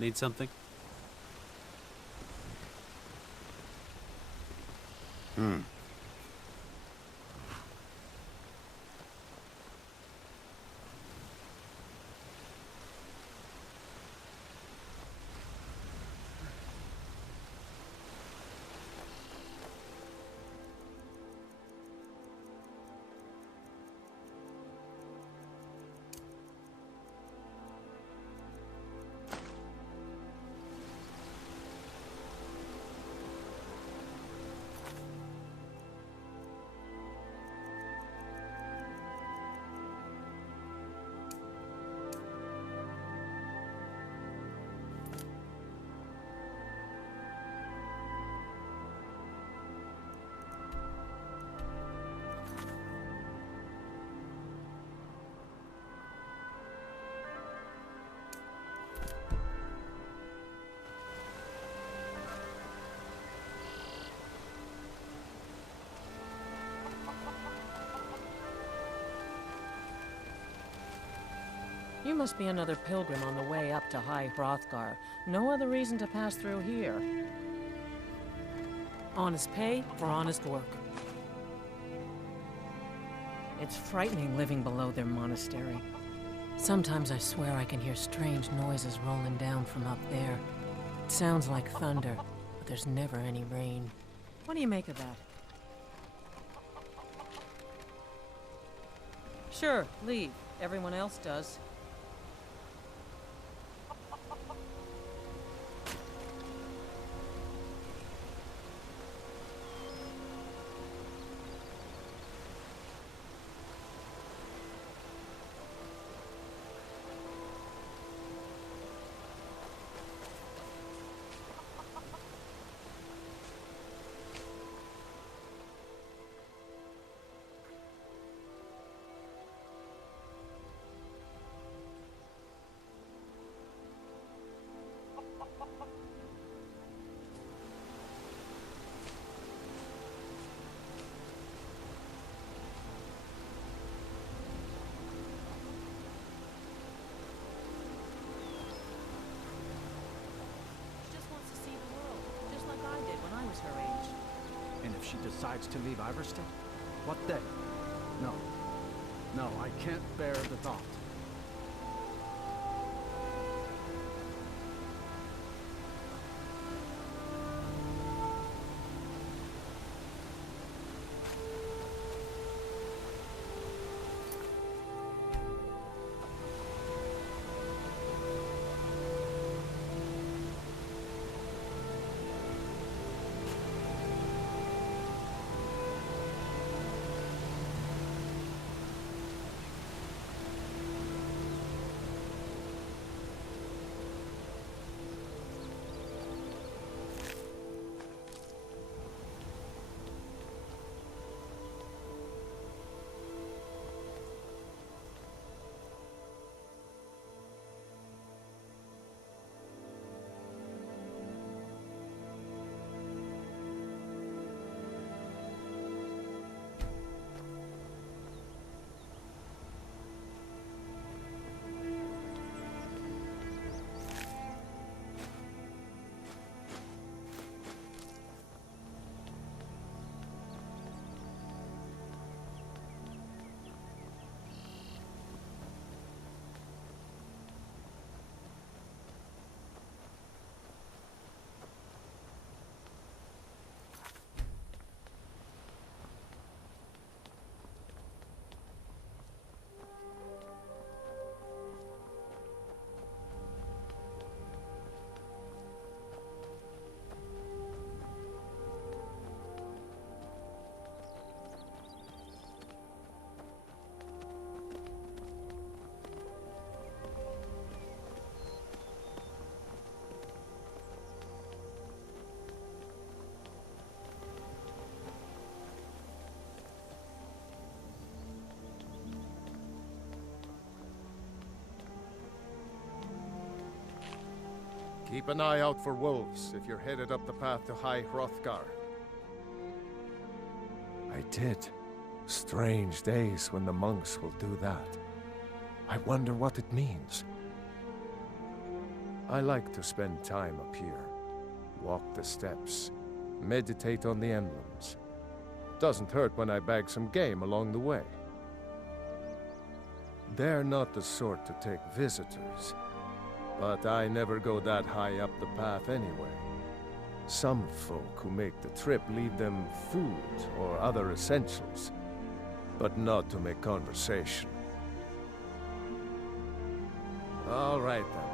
Need something? You must be another pilgrim on the way up to High Hrothgar. No other reason to pass through here. Honest pay for honest work. It's frightening living below their monastery. Sometimes I swear I can hear strange noises rolling down from up there. It sounds like thunder, but there's never any rain. What do you make of that? Sure, leave. Everyone else does. Her age. And if she decides to leave Iverstead, what then? No. No, I can't bear the thought. Keep an eye out for wolves if you're headed up the path to High Hrothgar. I did. Strange days when the monks will do that. I wonder what it means. I like to spend time up here. Walk the steps, meditate on the emblems. Doesn't hurt when I bag some game along the way. They're not the sort to take visitors, but I never go that high up the path anyway. Some folk who make the trip leave them food or other essentials, but not to make conversation. All right then.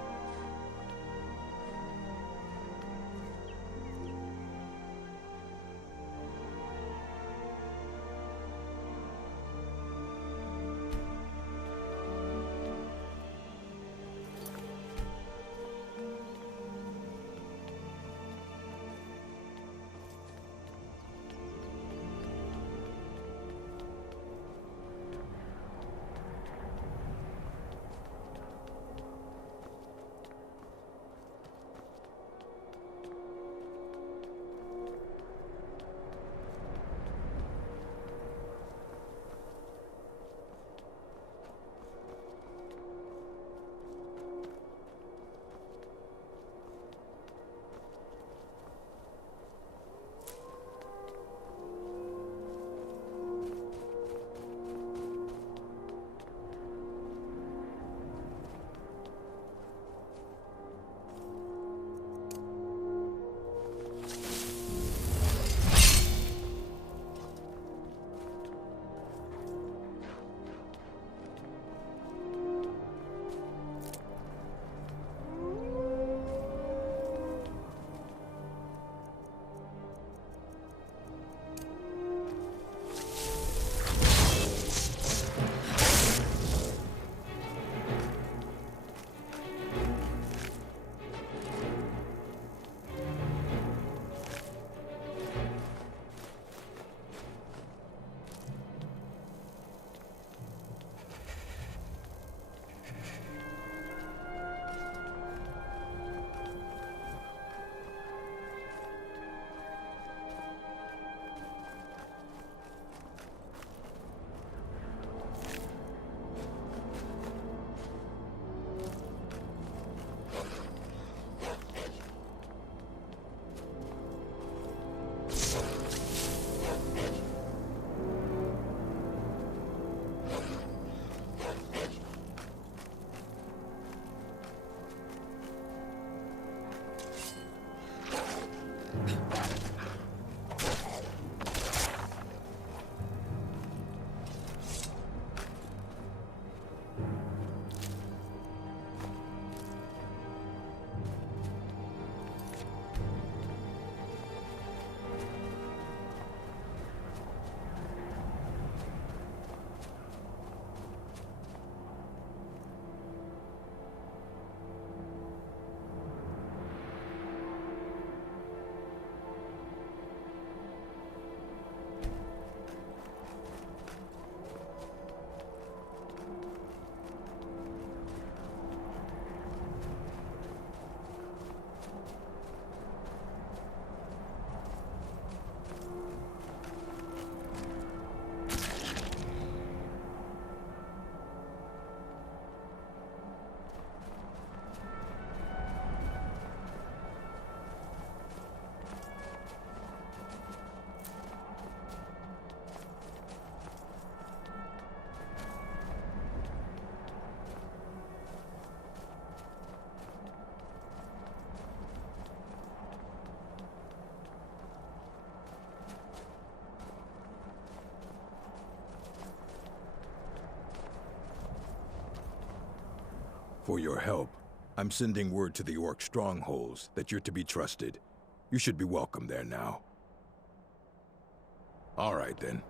For your help, I'm sending word to the orc strongholds that you're to be trusted. You should be welcome there now. All right, then.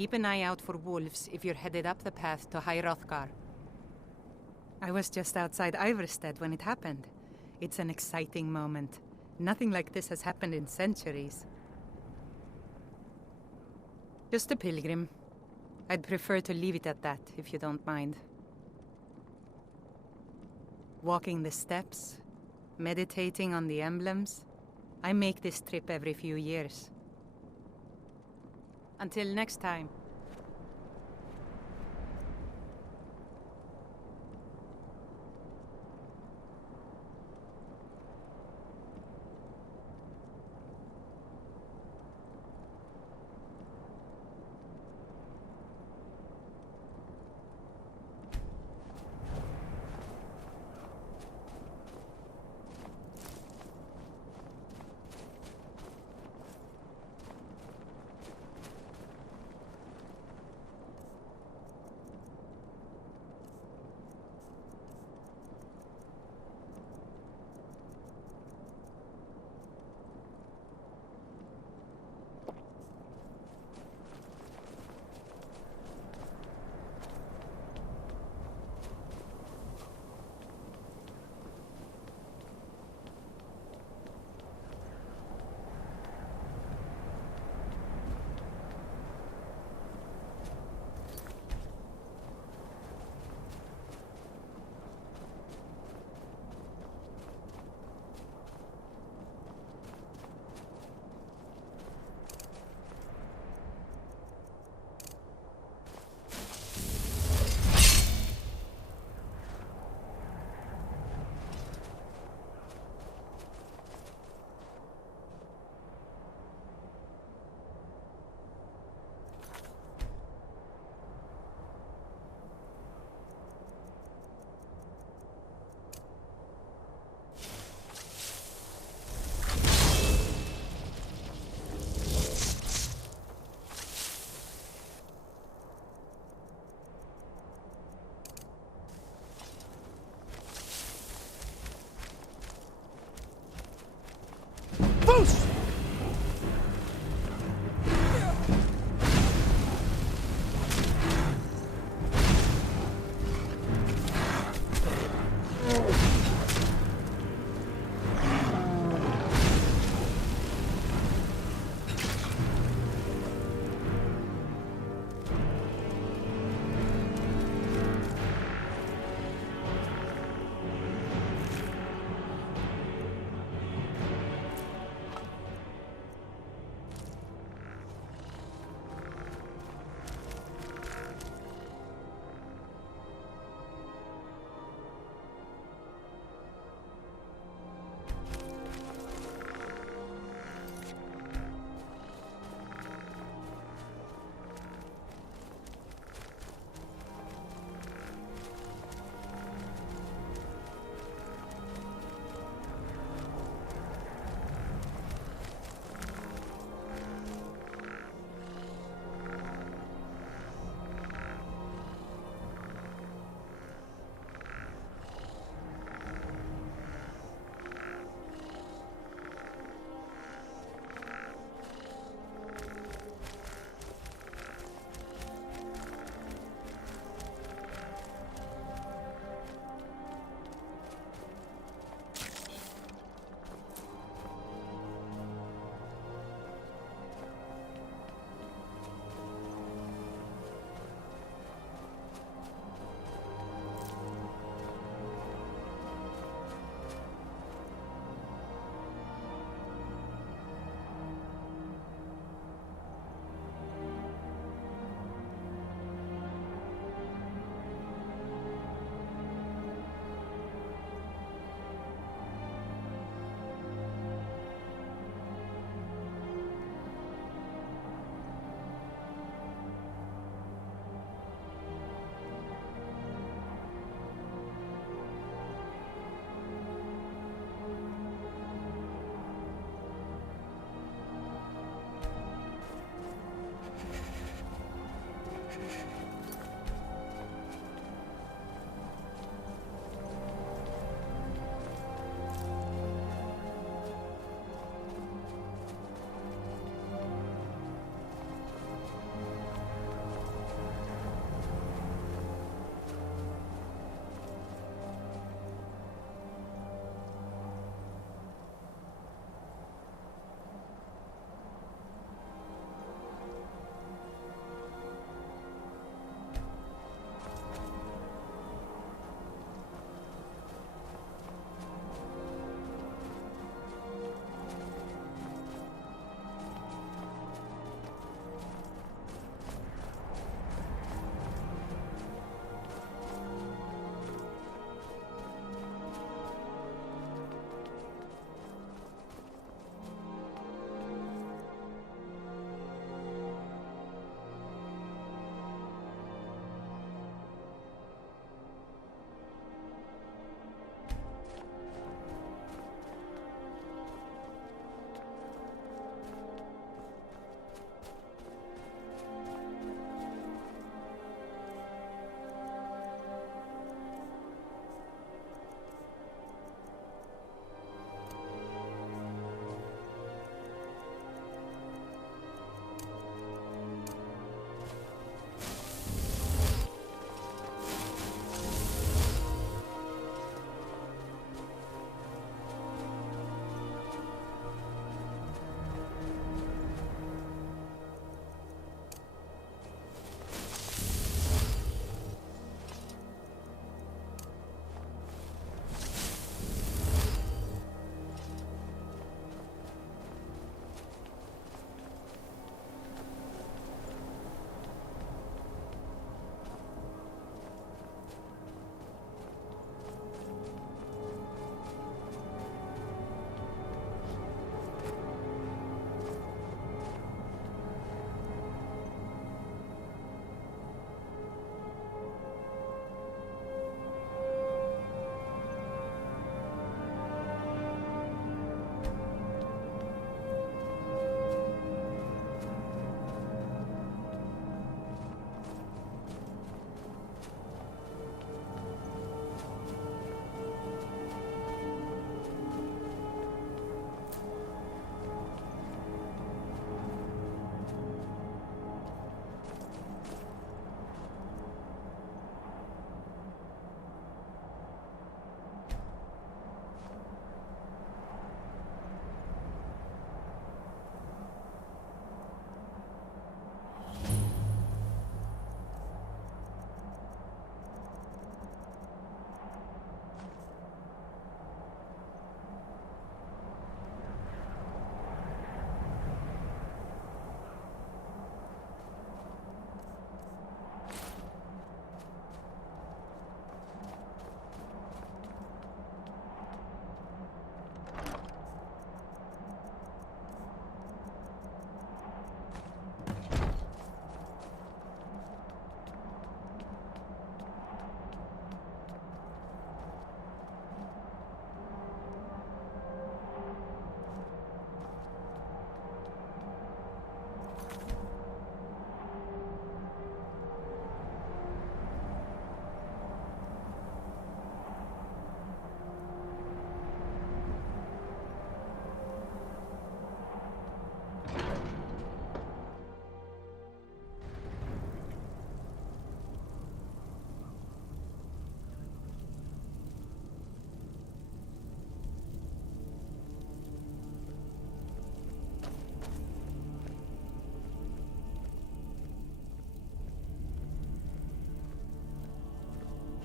keep an eye out for wolves if you're headed up the path to Hrothgar. I was just outside Iverstead when it happened. It's an exciting moment. Nothing like this has happened in centuries. Just a pilgrim. I'd prefer to leave it at that, if you don't mind. Walking the steps, meditating on the emblems. I make this trip every few years. Until next time.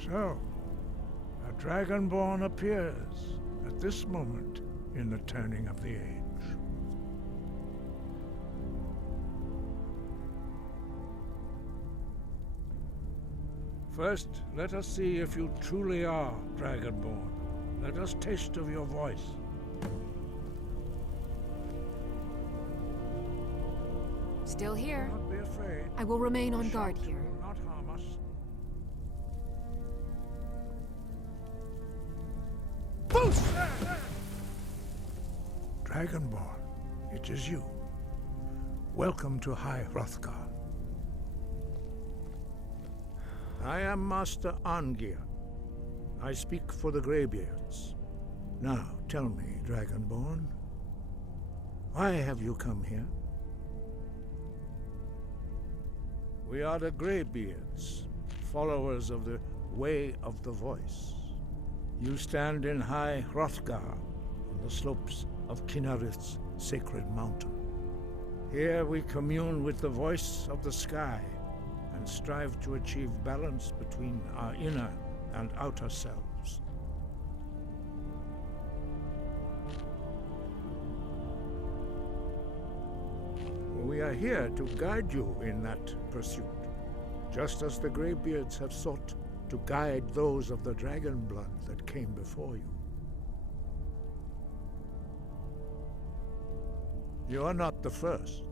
So, a Dragonborn appears at this moment in the turning of the age. First, let us see if you truly are Dragonborn. Let us taste of your voice. Still here. Do not be afraid. I will remain on Shout guard here. will not harm us. Dragonborn, it is you. Welcome to High Hrothgar. I am Master Arngir. I speak for the Greybeards. Now, tell me, Dragonborn, why have you come here? We are the Greybeards, followers of the Way of the Voice. You stand in High Hrothgar, on the slopes of Kinnarith's sacred mountain. Here we commune with the voice of the sky and strive to achieve balance between our inner and outer selves. We are here to guide you in that pursuit, just as the Greybeards have sought to guide those of the dragon blood that came before you. You are not the first.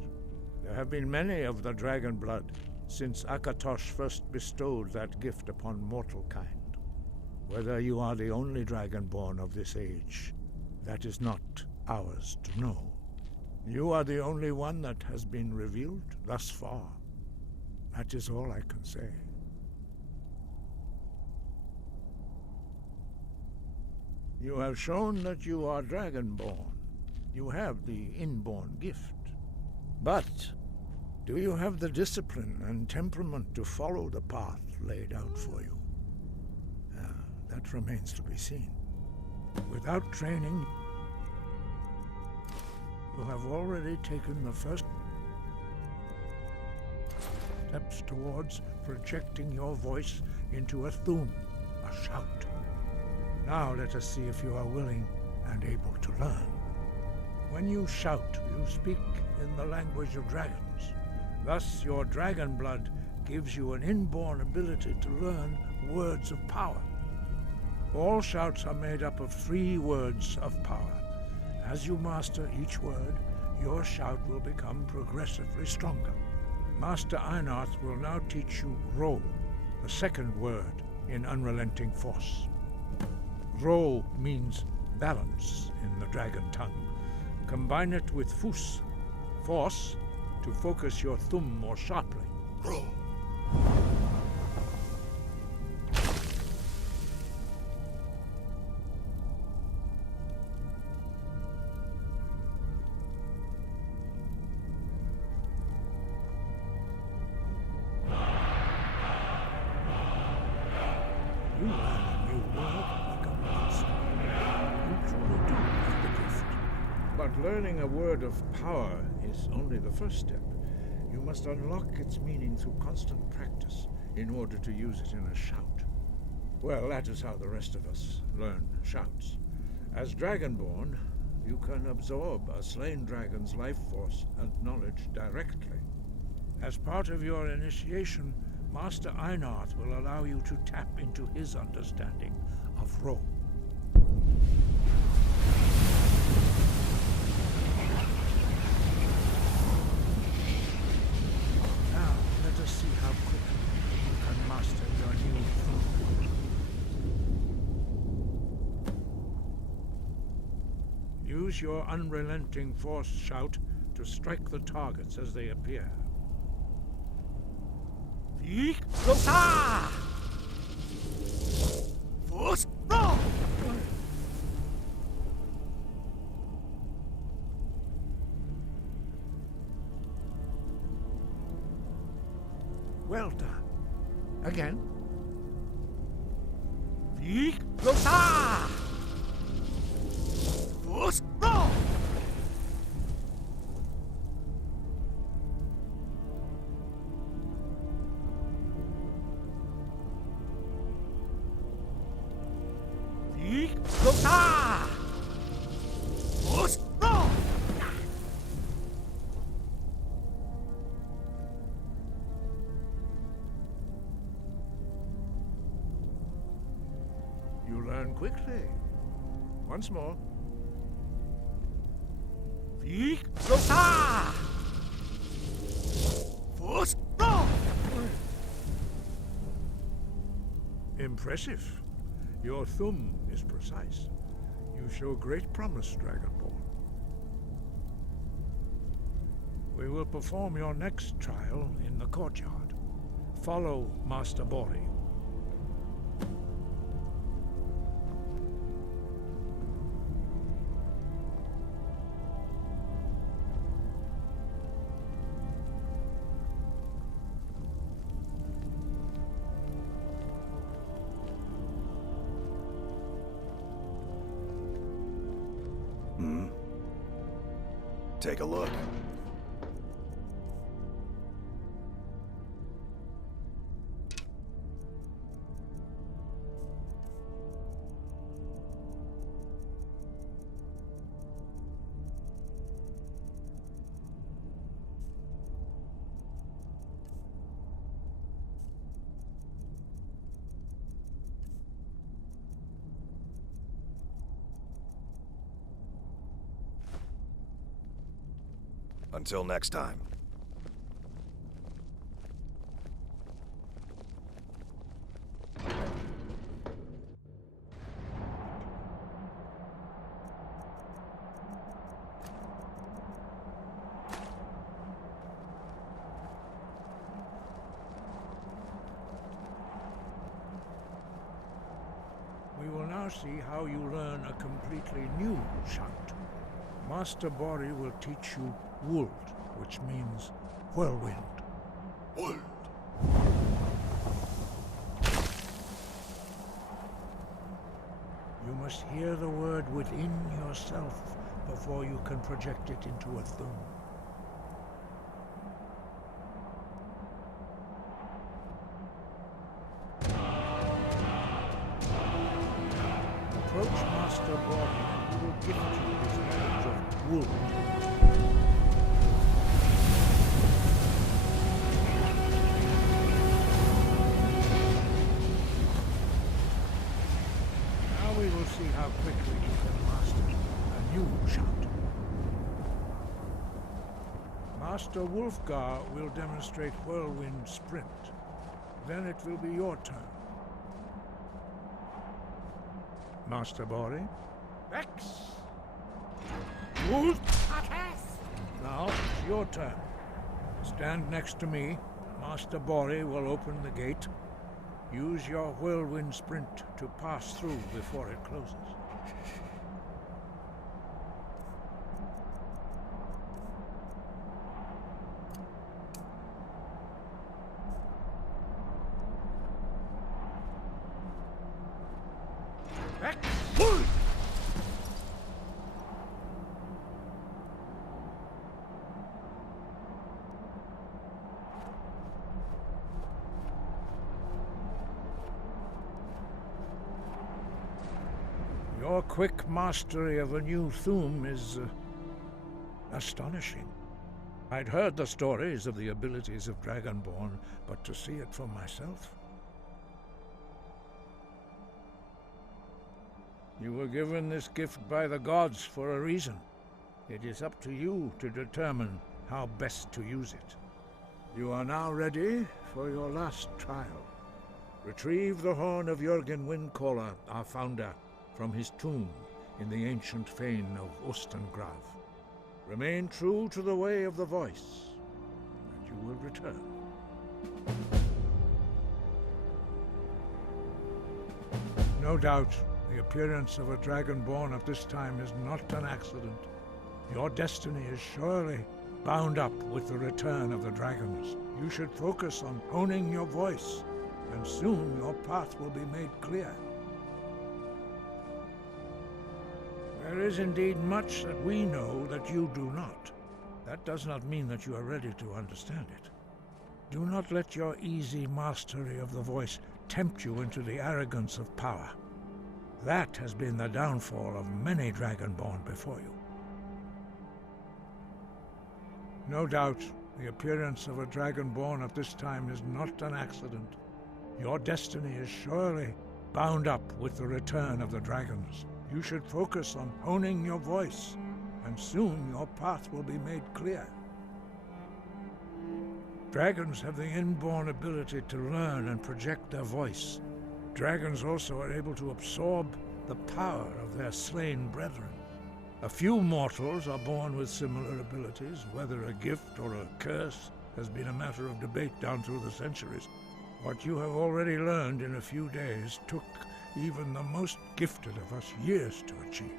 There have been many of the dragon blood since Akatosh first bestowed that gift upon mortal kind. Whether you are the only dragonborn of this age, that is not ours to know. You are the only one that has been revealed thus far. That is all I can say. You have shown that you are dragonborn. You have the inborn gift. But do you have the discipline and temperament to follow the path laid out for you? That remains to be seen. Without training, you have already taken the first steps towards projecting your voice into a thum, a shout. Now let us see if you are willing and able to learn. When you shout, you speak in the language of dragons. Thus, your dragon blood gives you an inborn ability to learn words of power. All shouts are made up of 3 words of power. As you master each word, your shout will become progressively stronger. Master Einarth will now teach you Ro, the second word in Unrelenting Force. Ro means balance in the dragon tongue. Combine it with Fus, force, to focus your thumb more sharply. Ro. You learn a new word like a monster. You truly do have the gift. But learning a word of power is only the first step. You must unlock its meaning through constant practice in order to use it in a shout. Well, that is how the rest of us learn shouts. As Dragonborn, you can absorb a slain dragon's life force and knowledge directly. As part of your initiation, Master Einarth will allow you to tap into his understanding of Ro. Now, let us see how quickly you can master your new thumb. Use your unrelenting force shout to strike the targets as they appear. Force Ro! Well done. Again. Force Ro! learn quickly. Once more. Viek Losa! Force! Impressive. Your thumb is precise. You show great promise, Dragonborn. We will perform your next trial in the courtyard. Follow Master Bori. Take a look. Until next time. We will now see how you learn a completely new shout. Master Bori will teach you Wold, which means whirlwind. Wold. You must hear the word within yourself before you can project it into a thum. Approach Master Bori and he will gift you his knowledge of wood. Now we will see how quickly you can master a new shout. Master Hrothgar will demonstrate Whirlwind Sprint. Then it will be your turn. Master Bori? Vex! Wolf! Now, it's your turn. Stand next to me. Master Bori will open the gate. Use your Whirlwind Sprint to pass through before it closes. Your quick mastery of a new thum is astonishing. I'd heard the stories of the abilities of Dragonborn, but to see it for myself... You were given this gift by the gods for a reason. It is up to you to determine how best to use it. You are now ready for your last trial. Retrieve the horn of Jürgen Windcaller, our founder, from his tomb in the ancient fane of Ostengrav. Remain true to the way of the voice, and you will return. No doubt, the appearance of a Dragonborn at this time is not an accident. Your destiny is surely bound up with the return of the dragons. You should focus on honing your voice, and soon your path will be made clear. There is indeed much that we know that you do not. That does not mean that you are ready to understand it. Do not let your easy mastery of the voice tempt you into the arrogance of power. That has been the downfall of many Dragonborn before you. No doubt, the appearance of a Dragonborn at this time is not an accident. Your destiny is surely bound up with the return of the dragons. You should focus on honing your voice, and soon your path will be made clear. Dragons have the inborn ability to learn and project their voice. Dragons also are able to absorb the power of their slain brethren. A few mortals are born with similar abilities. Whether a gift or a curse has been a matter of debate down through the centuries. What you have already learned in a few days took even the most gifted of us years to achieve.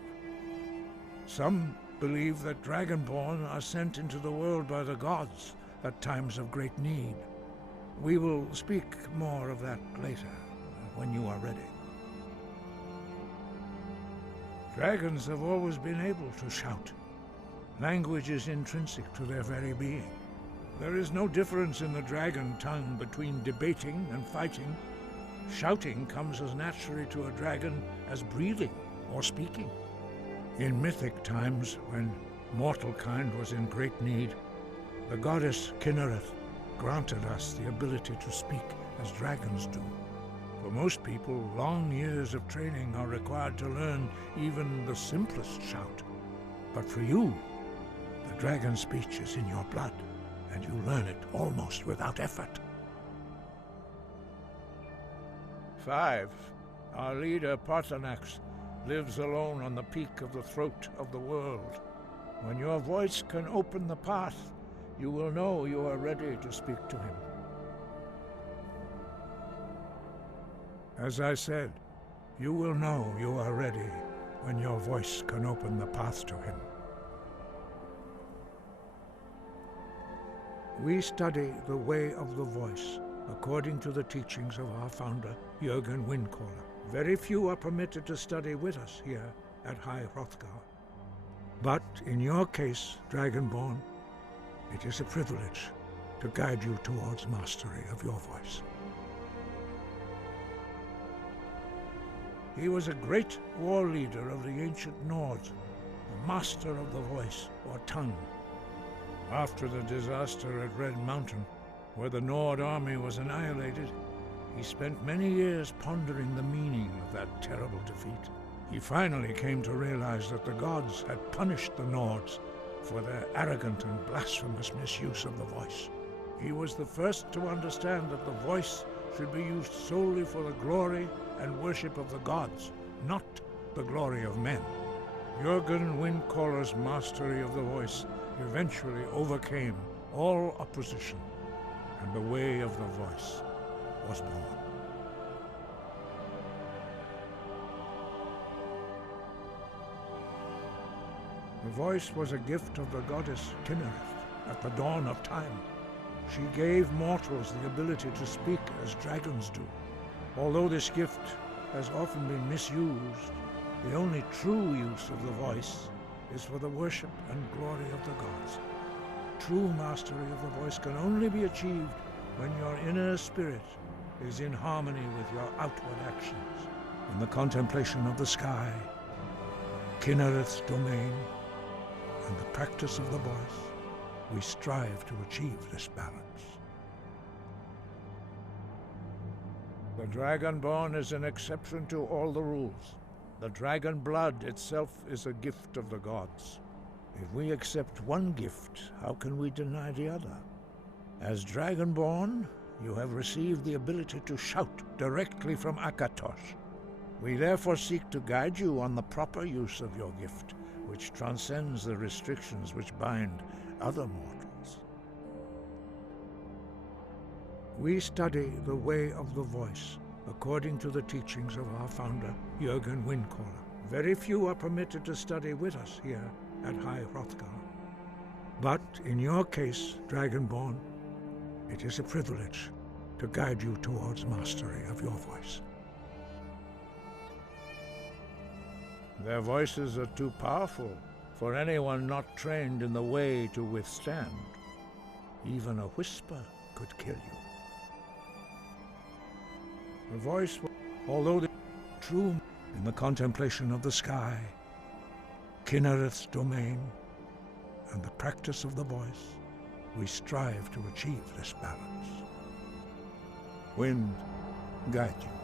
Some believe that Dragonborn are sent into the world by the gods at times of great need. We will speak more of that later, when you are ready. Dragons have always been able to shout. Language is intrinsic to their very being. There is no difference in the dragon tongue between debating and fighting. Shouting comes as naturally to a dragon as breathing or speaking. In mythic times, when mortal kind was in great need, the goddess Kinnereth granted us the ability to speak as dragons do. For most people, long years of training are required to learn even the simplest shout. But for you, the dragon speech is in your blood, and you learn it almost without effort. 5. Our leader, Parthenax, lives alone on the peak of the throat of the world. When your voice can open the path, you will know you are ready to speak to him. As I said, you will know you are ready when your voice can open the path to him. We study the way of the voice according to the teachings of our founder, Jürgen Windcaller. Very few are permitted to study with us here at High Hrothgar. But in your case, Dragonborn, it is a privilege to guide you towards mastery of your voice. He was a great war leader of the ancient Nords, a master of the voice, or tongue. After the disaster at Red Mountain, where the Nord army was annihilated, he spent many years pondering the meaning of that terrible defeat. He finally came to realize that the gods had punished the Nords for their arrogant and blasphemous misuse of the voice. He was the first to understand that the voice should be used solely for the glory and worship of the gods, not the glory of men. Jürgen Windcaller's mastery of the voice eventually overcame all opposition, and the way of the voice was born. The voice was a gift of the goddess Kinnereth at the dawn of time. She gave mortals the ability to speak as dragons do. Although this gift has often been misused, the only true use of the voice is for the worship and glory of the gods. True mastery of the voice can only be achieved when your inner spirit is in harmony with your outward actions. In the contemplation of the sky, Kinnereth's domain, and the practice of the voice, we strive to achieve this balance. The Dragonborn is an exception to all the rules. The dragon blood itself is a gift of the gods. If we accept one gift, how can we deny the other? As Dragonborn, you have received the ability to shout directly from Akatosh. We therefore seek to guide you on the proper use of your gift, which transcends the restrictions which bind other mortals. We study the way of the voice according to the teachings of our founder, Jürgen Windcaller. Very few are permitted to study with us here at High Hrothgar. But in your case, Dragonborn, it is a privilege to guide you towards mastery of your voice. Their voices are too powerful for anyone not trained in the way to withstand. Even a whisper could kill you. The voice, although the true in the contemplation of the sky, Kinnereth's domain, and the practice of the voice, we strive to achieve this balance. Wind, guide you.